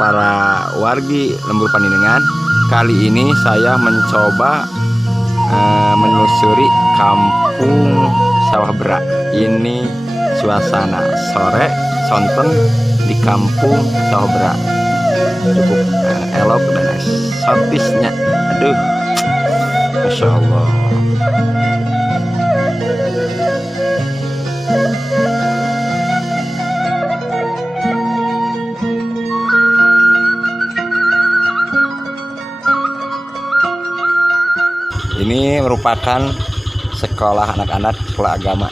para wargi Lembur Panjenengan. Kali ini saya mencoba menelusuri kampung Sawah Berak. Ini suasana sore sonten di kampung Sawah Berak. Cukup elok dan eksotisnya. Aduh, Masya Allah. Ini merupakan sekolah anak-anak, sekolah agama.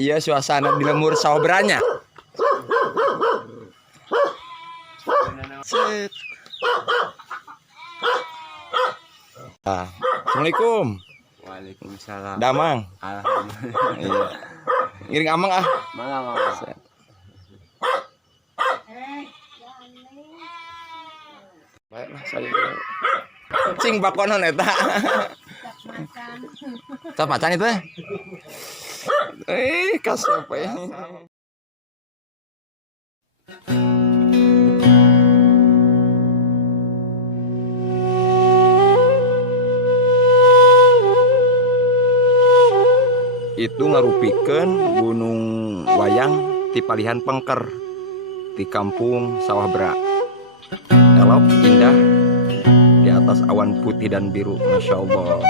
Iya, suasana di Lembur Sawah Beraknya. Assalamualaikum. Waalaikumsalam. Damang. Alhamdulillah. Iya. Ngiring amang ah. Mangga. Baiklah saya. Cing bakonon eta. Tas macan itu. Kasep ya. Itu ngarupikeun Gunung Wayang ti Palihan Pengker di kampung Sawah Berak. Elok, indah, di atas awan putih dan biru, Masya Allah.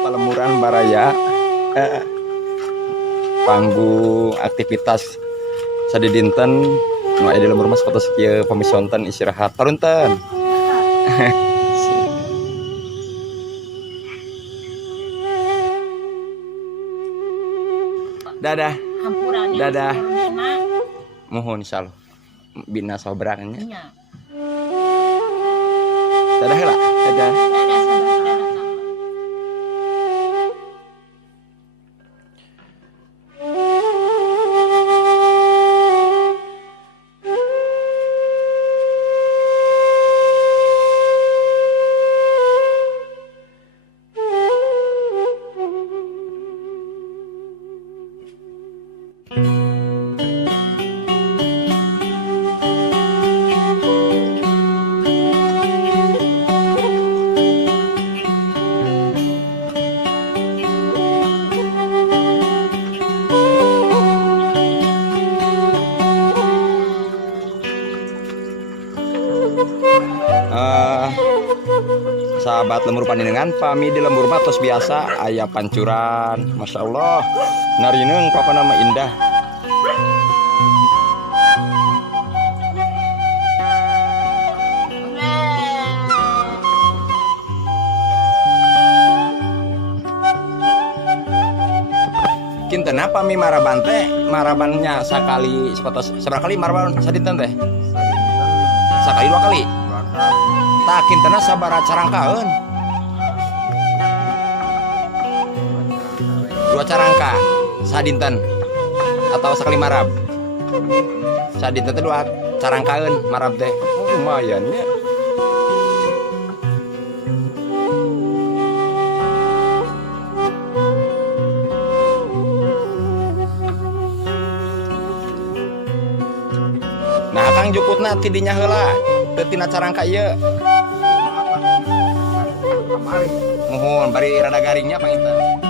Palemuran Baraya panggung aktivitas sadidinten nu aya di lembur mas foto sakieu pamisonten istirahat parunten. Dadah. Dadah. Mohon insyaallah bina Sawah Beraknya. Dadah heula. Dadah. Sahabat Lembur Panjenengan, pami di lembur mah tos biasa aya pancuran, Masya Allah. Ngarineung papa nama indah. Kinten pami maraban teh, marabannya sakali seberapa kali maraban sadinten teh? Sakali 2 kali. Tak kintena sabara carangkaeun 2 carangka sadinten atau sakali marab sadinten teh 2 carangkaeun marab teh. Oh, lumayan ya. Nah Kang juputna tidinya heula teu tina carangka ieu. Mohon bari rada garingnya panginten.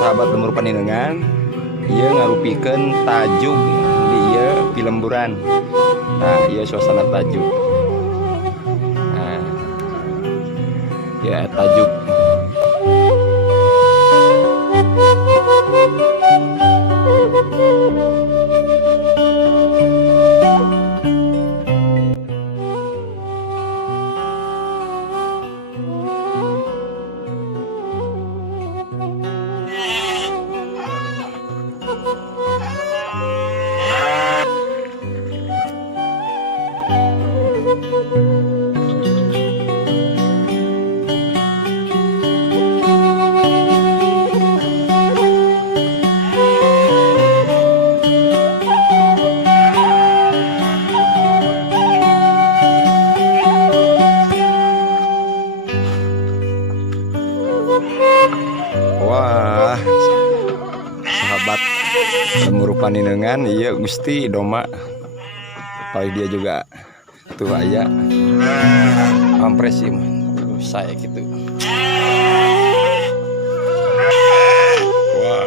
Sahabat lemur paninengan, ieu ngarupikeun tajuk di ieu pilemburan. Nah, ieu suasana tajuk. Nah, ya tajuk. Wah, sahabat lemur paninengan, iya Gusti Doma. Paling dia juga tuh aya ampres sih, saya gitu. Wah.